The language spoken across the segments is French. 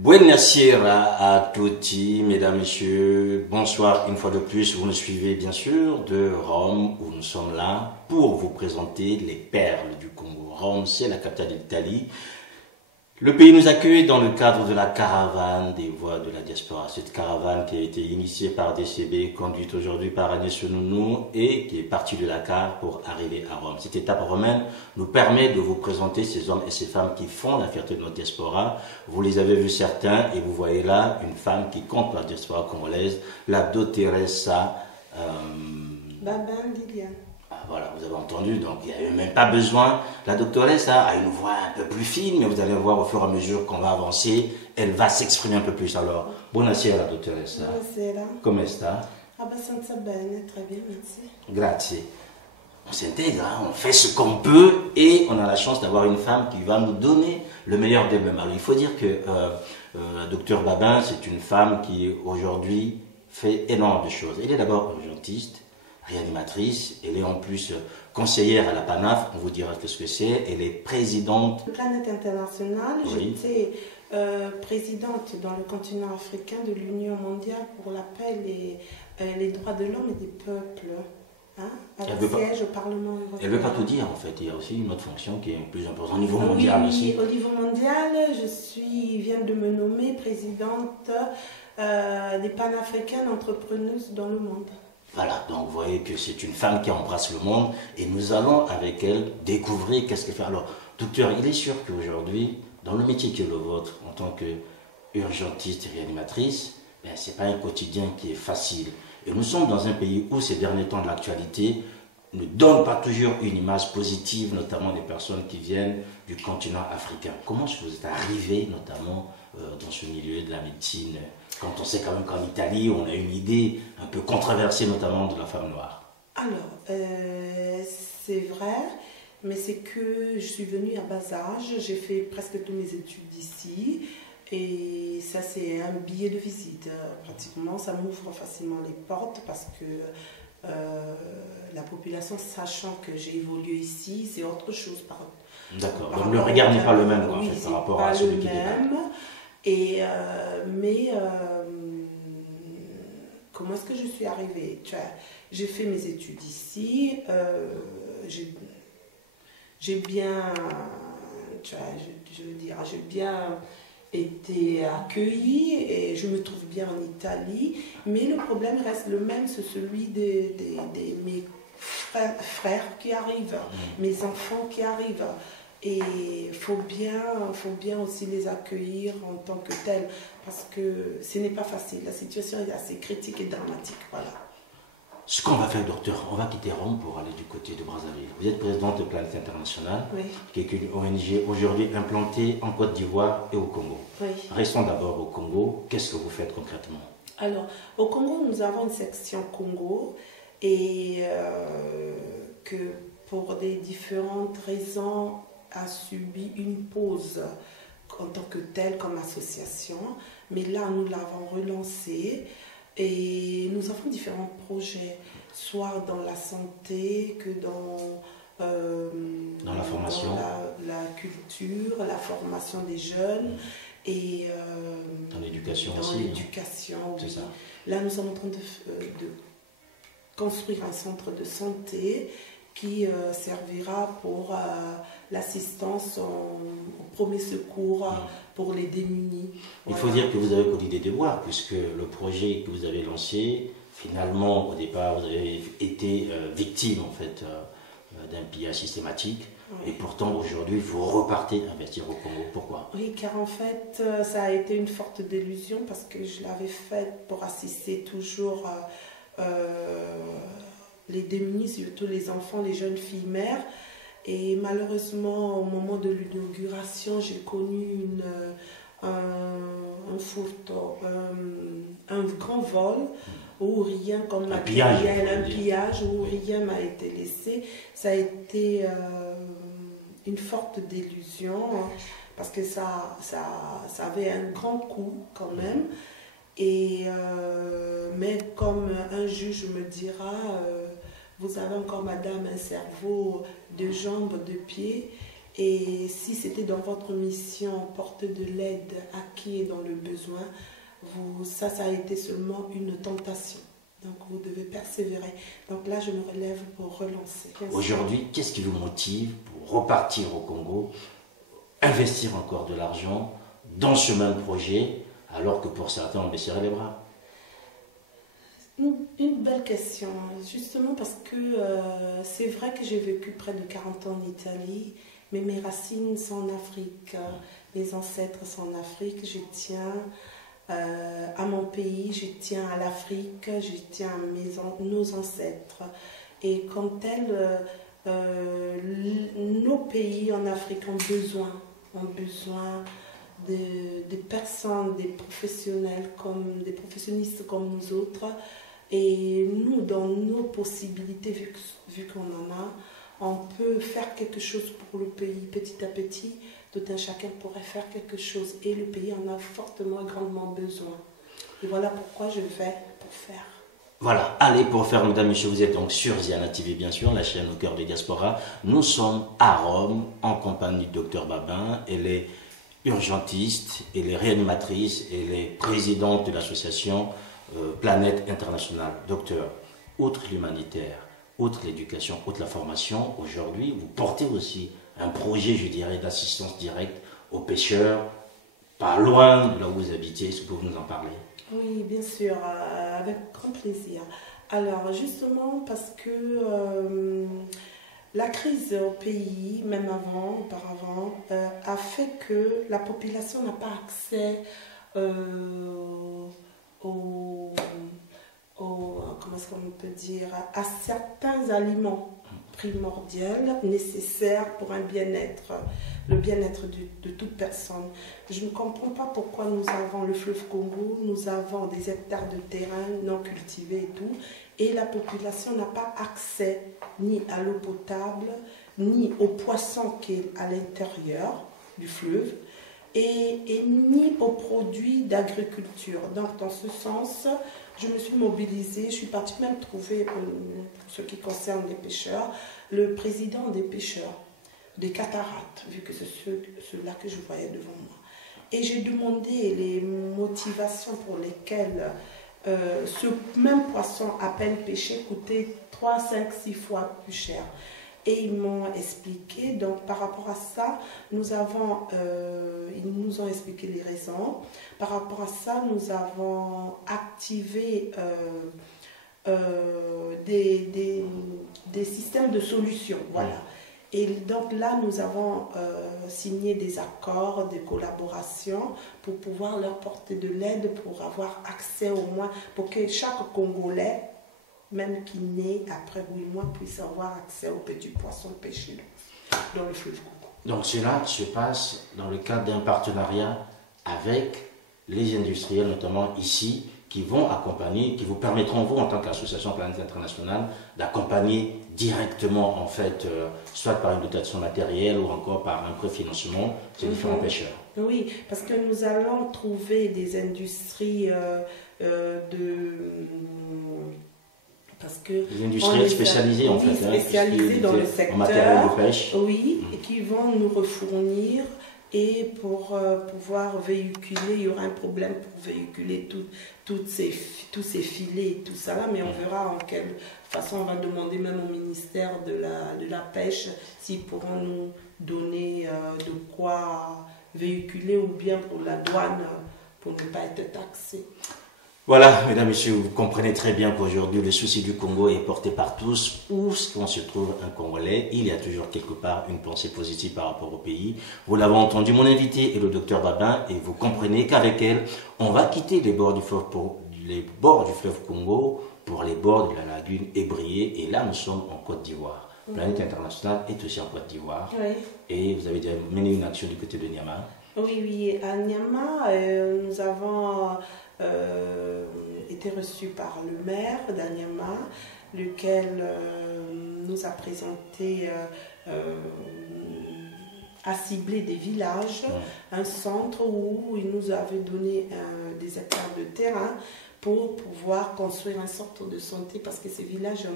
Buonasera à tutti, mesdames, messieurs. Bonsoir une fois de plus. Vous nous suivez bien sûr de Rome où nous sommes là pour vous présenter les perles du Congo. Rome, c'est la capitale de l'Italie. Le pays nous accueille dans le cadre de la caravane des voix de la diaspora. Cette caravane qui a été initiée par DCB, conduite aujourd'hui par Agnès Nounou et qui est partie de Dakar pour arriver à Rome. Cette étape romaine nous permet de vous présenter ces hommes et ces femmes qui font la fierté de notre diaspora. Vous les avez vus certains et vous voyez là une femme qui compte la diaspora congolaise, la Teresa Babin Liliane. Voilà, vous avez entendu, donc il n'y avait même pas besoin. La doctoresse a une voix un peu plus fine, mais vous allez voir au fur et à mesure qu'on va avancer, elle va s'exprimer un peu plus. Alors, buonasera, dottoressa. Buonasera. Come sta? Abbastanza bene, très bien, merci. Grazie. On s'intègre, hein, on fait ce qu'on peut et on a la chance d'avoir une femme qui va nous donner le meilleur des mêmes. Alors, il faut dire que la docteure Babin, c'est une femme qui aujourd'hui fait énormément de choses. Elle est d'abord urgentiste, réanimatrice, elle est en plus conseillère à la PANAF, on vous dira ce que c'est, elle est présidente. Planète internationale, Oui. j'étais présidente dans le continent africain de l'Union mondiale pour la paix, les droits de l'homme et des peuples, hein, avec siège au Parlement européen. Elle ne veut pas tout dire en fait, il y a aussi une autre fonction qui est plus importante au niveau mondial aussi. Au niveau mondial, viens de me nommer présidente des panafricaines entrepreneuses dans le monde. Voilà, donc vous voyez que c'est une femme qui embrasse le monde et nous allons avec elle découvrir qu'est-ce qu'elle fait. Alors, docteur, il est sûr qu'aujourd'hui, dans le métier qui est le vôtre, en tant qu'urgentiste et réanimatrice, ben, ce n'est pas un quotidien qui est facile. Et nous sommes dans un pays où ces derniers temps de l'actualité ne donne pas toujours une image positive, notamment des personnes qui viennent du continent africain. Comment est-ce que vous êtes arrivé, notamment dans ce milieu de la médecine, quand on sait quand même qu'en Italie, on a une idée un peu controversée, notamment de la femme noire? Alors, c'est vrai, mais c'est que je suis venue à bas âge, j'ai fait presque toutes mes études ici, et ça c'est un billet de visite, pratiquement, ça m'ouvre facilement les portes parce que la population, sachant que j'ai évolué ici, c'est autre chose. D'accord, donc le regard n'est pas le même oui, en fait, par rapport à celui qui est là. Et, comment est-ce que je suis arrivée? J'ai fait mes études ici, j'ai bien, je veux dire, j'ai bien été accueillie et je me trouve bien en Italie, mais le problème reste le même, c'est celui de mes frères qui arrivent, mes enfants qui arrivent. Et il faut bien aussi les accueillir en tant que tels, parce que ce n'est pas facile. La situation est assez critique et dramatique. Voilà. Ce qu'on va faire, docteur, on va quitter Rome pour aller du côté de Brazzaville. Vous êtes présidente de Planète Internationale, oui, qui est une ONG aujourd'hui implantée en Côte d'Ivoire et au Congo. Oui. Restons d'abord au Congo. Qu'est-ce que vous faites concrètement? Alors, au Congo, nous avons une section Congo et que pour des différentes raisons a subi une pause en tant que telle comme association, mais là nous l'avons relancée et nous avons différents projets, soit dans la santé que dans la formation, dans la culture, la formation des jeunes et dans l'éducation aussi. Dans l'éducation, oui. Ça. Là nous sommes en train de construire un centre de santé qui servira pour l'assistance au premier secours pour les démunis. Il faut dire que vous avez connu des déboires, puisque le projet que vous avez lancé, finalement, au départ, vous avez été victime en fait, d'un pillage systématique. Oui. Et pourtant, aujourd'hui, vous repartez investir au Congo. Pourquoi? Oui, car en fait, ça a été une forte délusion parce que je l'avais faite pour assister toujours les démunis, surtout les enfants, les jeunes filles mères. Et malheureusement, au moment de l'inauguration, j'ai connu un furto, un grand vol où rien comme matériel, un pillage où rien m'a été laissé. Ça a été une forte délusion parce que ça avait un grand coût quand même. Et, mais comme un juge me dira, vous avez encore, madame, un cerveau de jambes, de pieds, Et si c'était dans votre mission, porter de l'aide à qui est dans le besoin, ça a été seulement une tentation. Donc vous devez persévérer. Donc là, je me relève pour relancer. Aujourd'hui, qu'est-ce qui vous motive pour repartir au Congo, investir encore de l'argent dans ce même projet, alors que pour certains, on baisserait les bras? Une belle question, justement parce que c'est vrai que j'ai vécu près de 40 ans en Italie, mais mes racines sont en Afrique, mes ancêtres sont en Afrique, je tiens à mon pays, je tiens à l'Afrique, je tiens à nos ancêtres. Et comme tel, nos pays en Afrique ont besoin de personnes, des professionnels, des professionnalistes comme nous autres. Et nous, dans nos possibilités, vu qu'on en a, on peut faire quelque chose pour le pays petit à petit. Tout un chacun pourrait faire quelque chose. Et le pays en a fortement et grandement besoin. Et voilà pourquoi je vais pour faire. Voilà, allez pour faire, mesdames, messieurs, vous êtes donc sur Ziana TV, bien sûr, la chaîne au cœur des diasporas. Nous sommes à Rome, en compagnie du docteur Babin. Elle est urgentiste, elle est réanimatrice, elle est présidente de l'association Planète Internationale. Docteur, outre l'humanitaire, outre l'éducation, outre la formation, aujourd'hui, vous portez aussi un projet, je dirais, d'assistance directe aux pêcheurs, pas loin de là où vous habitez. Est-ce que vous pouvez nous en parler? Oui, bien sûr, avec grand plaisir. Alors, justement, parce que la crise au pays, même auparavant, a fait que la population n'a pas accès comment est-ce qu'on peut dire, à certains aliments primordiaux nécessaires pour un bien-être, le bien-être de toute personne. Je ne comprends pas pourquoi nous avons le fleuve Congo, nous avons des hectares de terrain non cultivés et tout, et la population n'a pas accès ni à l'eau potable, ni aux poissons qui est à l'intérieur du fleuve, et ni aux produits d'agriculture. Donc, dans ce sens, je me suis mobilisée, je suis partie même trouver, pour ce qui concerne les pêcheurs, le président des pêcheurs, des cataractes, vu que c'est ceux-là que je voyais devant moi. Et j'ai demandé les motivations pour lesquelles ce même poisson à peine pêché coûtait 3, 5, 6 fois plus cher. Et ils m'ont expliqué, donc par rapport à ça, ils nous ont expliqué les raisons. Par rapport à ça, nous avons activé des systèmes de solutions. Voilà. Et donc là, nous avons signé des accords de collaboration pour pouvoir leur porter de l'aide, pour avoir accès au moins, pour que chaque Congolais, même qui naît après 8 mois, puisse avoir accès aux petits poissons pêchés dans le fleuve Congo. Donc cela se passe dans le cadre d'un partenariat avec les industriels, notamment ici, qui vont accompagner, qui vous permettront, vous, en tant qu'association Planète Internationale, d'accompagner directement, en fait, soit par une dotation matérielle ou encore par un préfinancement, ces différents pêcheurs. Oui, parce que nous allons trouver des industries parce que les industriels spécialisés, en fait, spécialisés dans le secteur, en matériel de pêche. Oui, et qui vont nous refournir. Et pour pouvoir véhiculer, il y aura un problème pour véhiculer tous ces filets et tout ça, mais on verra en quelle façon. On va demander même au ministère de la pêche s'ils pourront nous donner de quoi véhiculer, ou bien pour la douane pour ne pas être taxé. Voilà, mesdames, messieurs, vous comprenez très bien qu'aujourd'hui, le souci du Congo est porté par tous. Où qu'on se trouve un Congolais, il y a toujours quelque part une pensée positive par rapport au pays. Vous l'avez entendu, mon invité est le docteur Babin, et vous comprenez qu'avec elle, on va quitter les bords du fleuve Congo pour les bords de la lagune Ébrié. Et là, nous sommes en Côte d'Ivoire. Planète Internationale est aussi en Côte d'Ivoire. Oui. Et vous avez déjà mené une action du côté de Niamey. Oui, à Niamey, nous avons été reçus par le maire d'Anyama, lequel nous a présenté, a ciblé des villages, un centre où il nous avait donné des hectares de terrain pour pouvoir construire un centre de santé, parce que ces villages,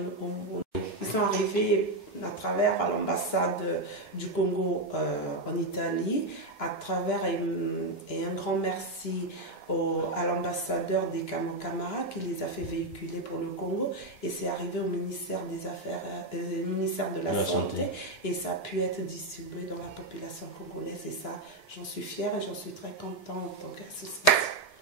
ils sont arrivés à travers l'ambassade du Congo en Italie, à travers et un grand merci à l'ambassadeur des Camara qui les a fait véhiculer pour le Congo, et c'est arrivé au ministère des Affaires, ministère de la Santé, et ça a pu être distribué dans la population congolaise, et ça, j'en suis fière et j'en suis très contente en tant qu'association.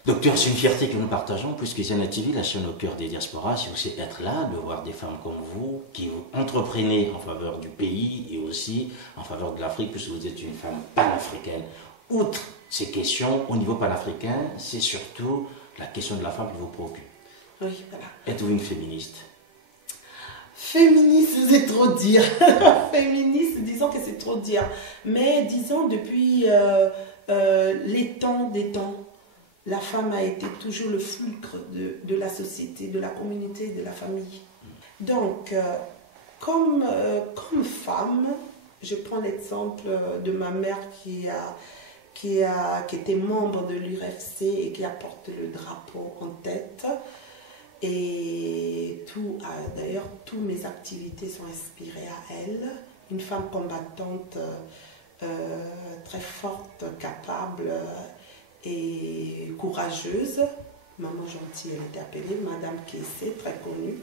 Docteur, c'est une fierté que nous partageons, puisque Ziana TV, la chaîne au cœur des diasporas, c'est aussi être là, de voir des femmes comme vous, qui entreprenez en faveur du pays et aussi en faveur de l'Afrique, puisque vous êtes une femme panafricaine. Outre ces questions, au niveau panafricain, c'est surtout la question de la femme qui vous préoccupe. Oui, voilà. Êtes-vous une féministe? Féministe, c'est trop dire. Féministe, disons que c'est trop dire. Mais disons, depuis les temps des temps, la femme a été toujours le fulcre de la société, de la communauté, de la famille. Donc, comme femme, je prends l'exemple de ma mère qui était membre de l'URFC et qui apporte le drapeau en tête. Et d'ailleurs, toutes mes activités sont inspirées à elle. Une femme combattante, très forte, capable et courageuse. Maman gentille, elle était appelée Madame Kessé, très connue.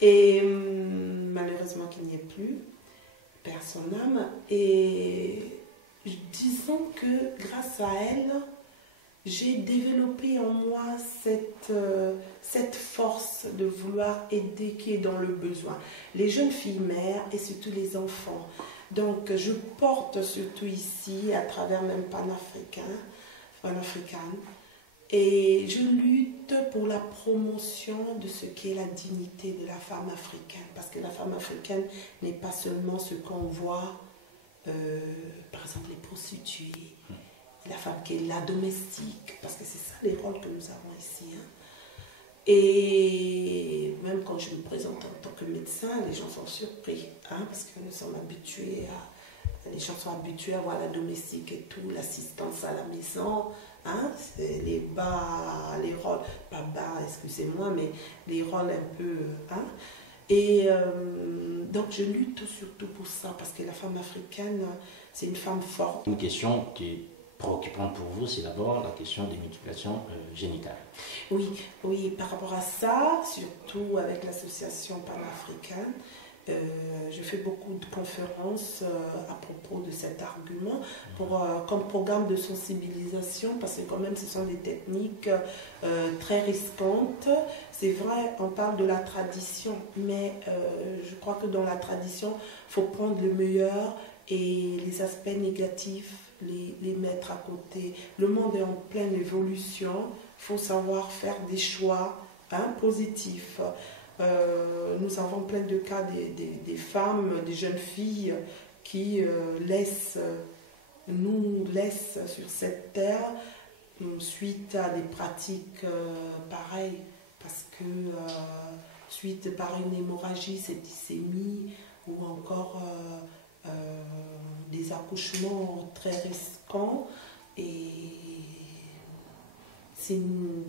Et malheureusement qu'il n'y ait plus, perd son âme. Et disons que grâce à elle, j'ai développé en moi cette force de vouloir aider qui est dans le besoin. Les jeunes filles mères et surtout les enfants. Donc je porte surtout ici, à travers même panafricaine, et je lutte pour la promotion de ce qu'est la dignité de la femme africaine. Parce que la femme africaine n'est pas seulement ce qu'on voit, par exemple les prostituées, la femme qui est la domestique, parce que c'est ça les rôles que nous avons ici. Hein. Et même quand je me présente en tant que médecin, les gens sont surpris, hein, parce que nous sommes habitués les gens sont habitués à voir la domestique et tout, l'assistance à la maison, hein, les rôles, pas bas, excusez-moi, mais les rôles un peu, hein. Et donc je lutte surtout pour ça, parce que la femme africaine, c'est une femme forte. Une question qui est préoccupante pour vous, c'est d'abord la question des mutilations génitales. Oui, par rapport à ça, surtout avec l'association panafricaine, je fais beaucoup de conférences à propos de cet argument comme programme de sensibilisation, parce que quand même ce sont des techniques très risquantes. C'est vrai, on parle de la tradition, mais je crois que dans la tradition, il faut prendre le meilleur et les aspects négatifs, les mettre à côté. Le monde est en pleine évolution, il faut savoir faire des choix positifs. Nous avons plein de cas des femmes, des jeunes filles qui nous laissent sur cette terre suite à des pratiques pareilles, parce que suite par une hémorragie, septicémie, ou encore des accouchements très risquants, et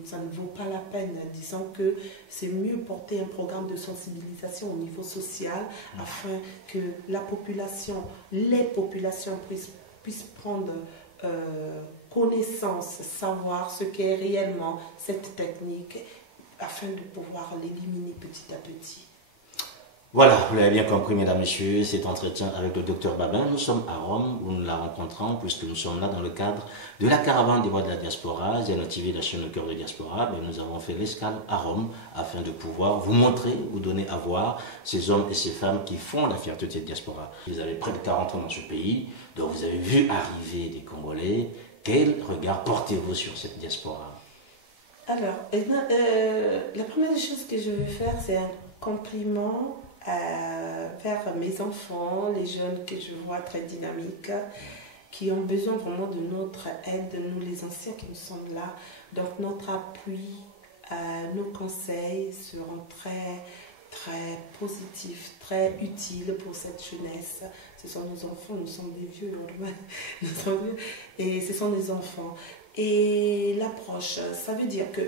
ça ne vaut pas la peine. Disons que c'est mieux porter un programme de sensibilisation au niveau social afin que la population, les populations puissent prendre connaissance, savoir ce qu'est réellement cette technique afin de pouvoir l'éliminer petit à petit. Voilà, vous l'avez bien compris, mesdames, messieurs, cet entretien avec le docteur Babin. Nous sommes à Rome, où nous la rencontrons, puisque nous sommes là dans le cadre de la caravane des voix de la diaspora, Ziana TV, la chaîne au cœur de la diaspora. Mais nous avons fait l'escale à Rome afin de pouvoir vous montrer, vous donner à voir ces hommes et ces femmes qui font la fierté de cette diaspora. Vous avez près de 40 ans dans ce pays, donc vous avez vu arriver des Congolais. Quel regard portez-vous sur cette diaspora? Alors, la première chose que je veux faire, c'est un compliment vers mes enfants, les jeunes que je vois très dynamiques, qui ont besoin vraiment de notre aide, nous les anciens qui nous sommes là. Donc notre appui, nos conseils seront très, très positifs, très utiles pour cette jeunesse. Ce sont nos enfants, nous sommes des vieux, et ce sont des enfants. et l'approche. Ça veut dire que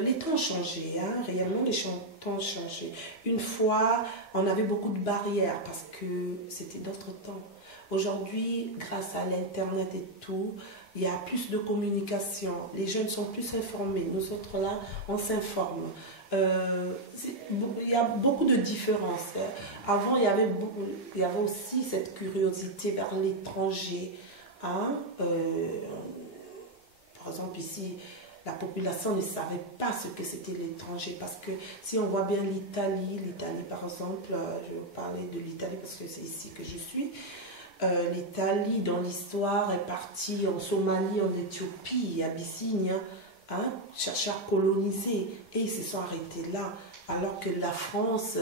les temps ont changé, hein, réellement les temps ont changé. Une fois, on avait beaucoup de barrières parce que c'était d'autres temps. Aujourd'hui, grâce à l'Internet et tout, il y a plus de communication. Les jeunes sont plus informés. Nous autres là, on s'informe. Il y a beaucoup de différences. Avant, il y avait aussi cette curiosité vers l'étranger. Hein? Par exemple, ici, la population ne savait pas ce que c'était l'étranger. Parce que si on voit bien l'Italie par exemple, je vais vous parler de l'Italie parce que c'est ici que je suis. L'Italie, dans l'histoire, est partie en Somalie, en Éthiopie, Abyssinie, hein, chercher à coloniser. Et ils se sont arrêtés là. Alors que la France,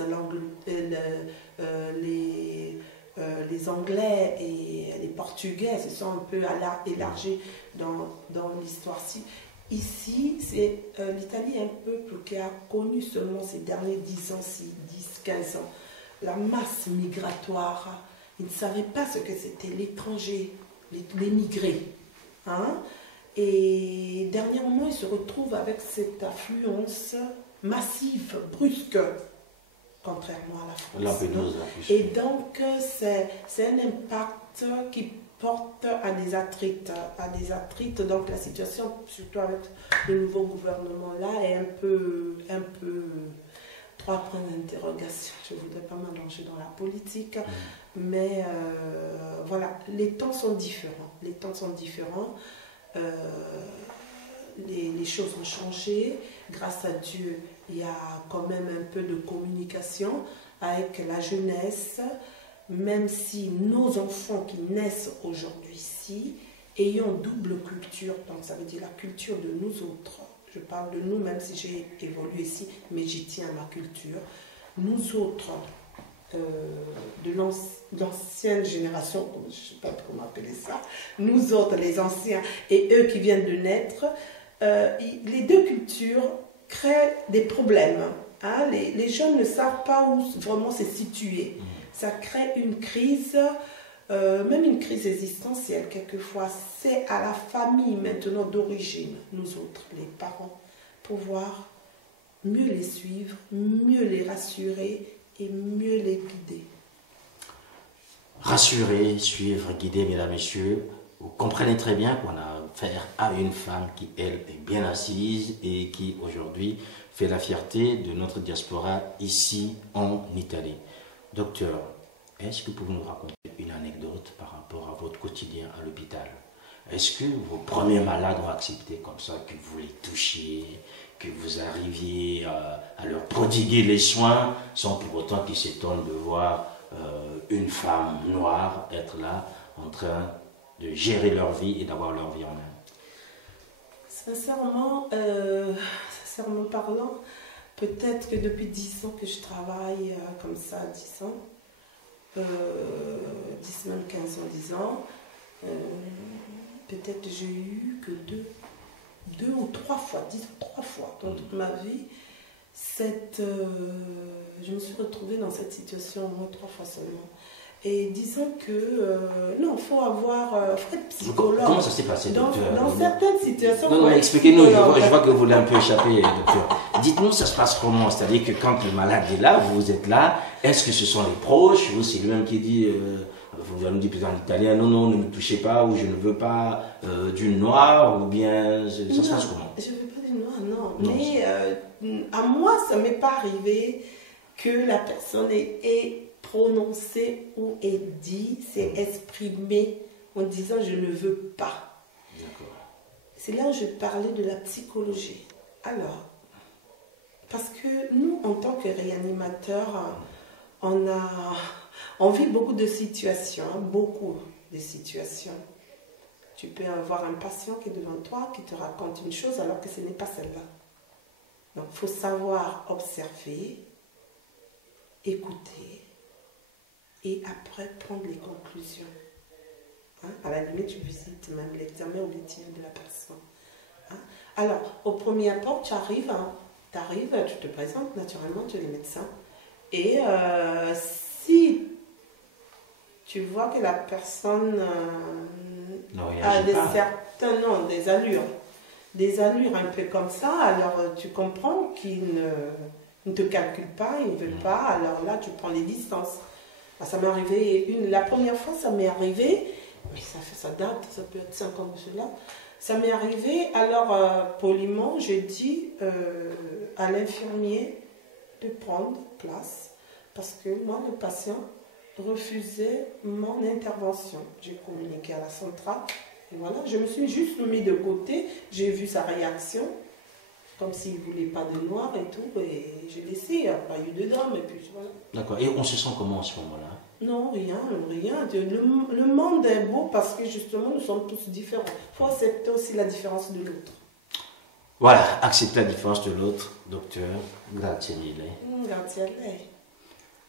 les Anglais et les Portugais se sont un peu élargis dans l'histoire-ci. Ici, c'est l'Italie est un peuple qui a connu seulement ces derniers 10 ans, 10-15 ans, la masse migratoire. Ils ne savaient pas ce que c'était l'étranger, l'émigré. Hein? Et dernièrement, ils se retrouvent avec cette affluence massive, brusque, contrairement à la France. Lampedusa, et donc, c'est un impact qui porte à des attrites. Donc, la situation, surtout avec le nouveau gouvernement-là, est un peu trois points d'interrogation. Je ne voudrais pas m'allonger dans la politique, mais voilà, les temps sont différents. Les choses ont changé. Grâce à Dieu, il y a quand même un peu de communication avec la jeunesse, même si nos enfants qui naissent aujourd'hui ici ayant double culture, donc ça veut dire la culture de nous autres. Je parle de nous, même si j'ai évolué ici, mais j'y tiens à ma culture. Nous autres, de l'ancienne génération, je ne sais pas comment appeler ça, nous autres, les anciens, et eux qui viennent de naître, les deux cultures créent des problèmes. Hein? Les jeunes ne savent pas où vraiment se situer. Ça crée une crise, même une crise existentielle quelquefois. C'est à la famille maintenant d'origine, nous autres, les parents, pouvoir mieux les suivre, mieux les rassurer et mieux les guider. Rassurer, suivre, guider, mesdames, messieurs, vous comprenez très bien qu'on a affaire à une femme qui, elle, est bien assise et qui, aujourd'hui, fait la fierté de notre diaspora ici en Italie. Docteur, est-ce que vous pouvez nous raconter une anecdote par rapport à votre quotidien à l'hôpital? Est-ce que vos premiers malades ont accepté comme ça que vous les touchiez, que vous arriviez à leur prodiguer les soins sans pour autant qu'ils s'étonnent de voir une femme noire être là en train de gérer leur vie et d'avoir leur vie en main? Sincèrement parlant, peut-être que depuis 10 ans que je travaille comme ça, 10 ans, 10 même 15 ans, 10 ans, peut-être j'ai eu que deux ou trois fois, disons 3 fois dans toute ma vie, je me suis retrouvée dans cette situation au moins 3 fois seulement. Et disons que, non, il faut être psychologue. Comment ça s'est passé, docteur? Dans certaines situations... Non, mais expliquez-nous, je vois que vous voulez un peu échapper, docteur. Dites-nous, ça se passe comment? C'est-à-dire que quand le malade est là, vous êtes là, est-ce que ce sont les proches, ou c'est lui-même qui dit, vous allez me dire plus en italien, non, ne me touchez pas, ou je ne veux pas d'une noire, ou bien, ça se passe comment? Je ne veux pas d'une noire, non. Mais à moi, ça ne m'est pas arrivé que la personne ait prononcé ou est dit, s'est exprimé en disant je ne veux pas. C'est là où je parlais de la psychologie. Alors, parce que nous, en tant que réanimateurs, on vit beaucoup de situations, beaucoup de situations. Tu peux avoir un patient qui est devant toi, qui te raconte une chose alors que ce n'est pas celle-là. Donc, il faut savoir observer, écouter, et après prendre les conclusions. Hein? À la limite, tu visites même l'examen auditif de la personne. Hein? Alors, au premier abord, tu arrives, tu te présentes, naturellement, tu es le médecin. Et si tu vois que la personne a des allures des allures un peu comme ça, alors tu comprends qu'ils ne te calculent pas, ils ne veulent pas, alors là tu prends les distances. Ça m'est arrivé, la première fois ça m'est arrivé, mais ça date, ça peut être 5 ans de cela. Ça m'est arrivé, alors poliment, j'ai dit à l'infirmier de prendre place, parce que moi, le patient refusait mon intervention. J'ai communiqué à la centrale, et voilà, je me suis juste mis de côté, j'ai vu sa réaction, comme s'il ne voulait pas de noir et tout, et j'ai laissé, il n'y a pas eu de drame, et puis voilà. D'accord, et on se sent comment à ce moment-là? Non, rien. Le monde est beau parce que justement nous sommes tous différents. Il faut accepter aussi la différence de l'autre. Voilà, accepter la différence de l'autre, docteur. Grazie mille. Grazie a lei.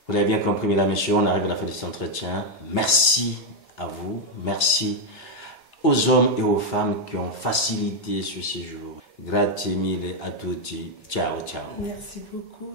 Vous l'avez bien compris, mesdames et messieurs, on arrive à la fin de cet entretien. Merci à vous, merci aux hommes et aux femmes qui ont facilité ce séjour. Grazie mille a tutti. Ciao, ciao. Merci beaucoup.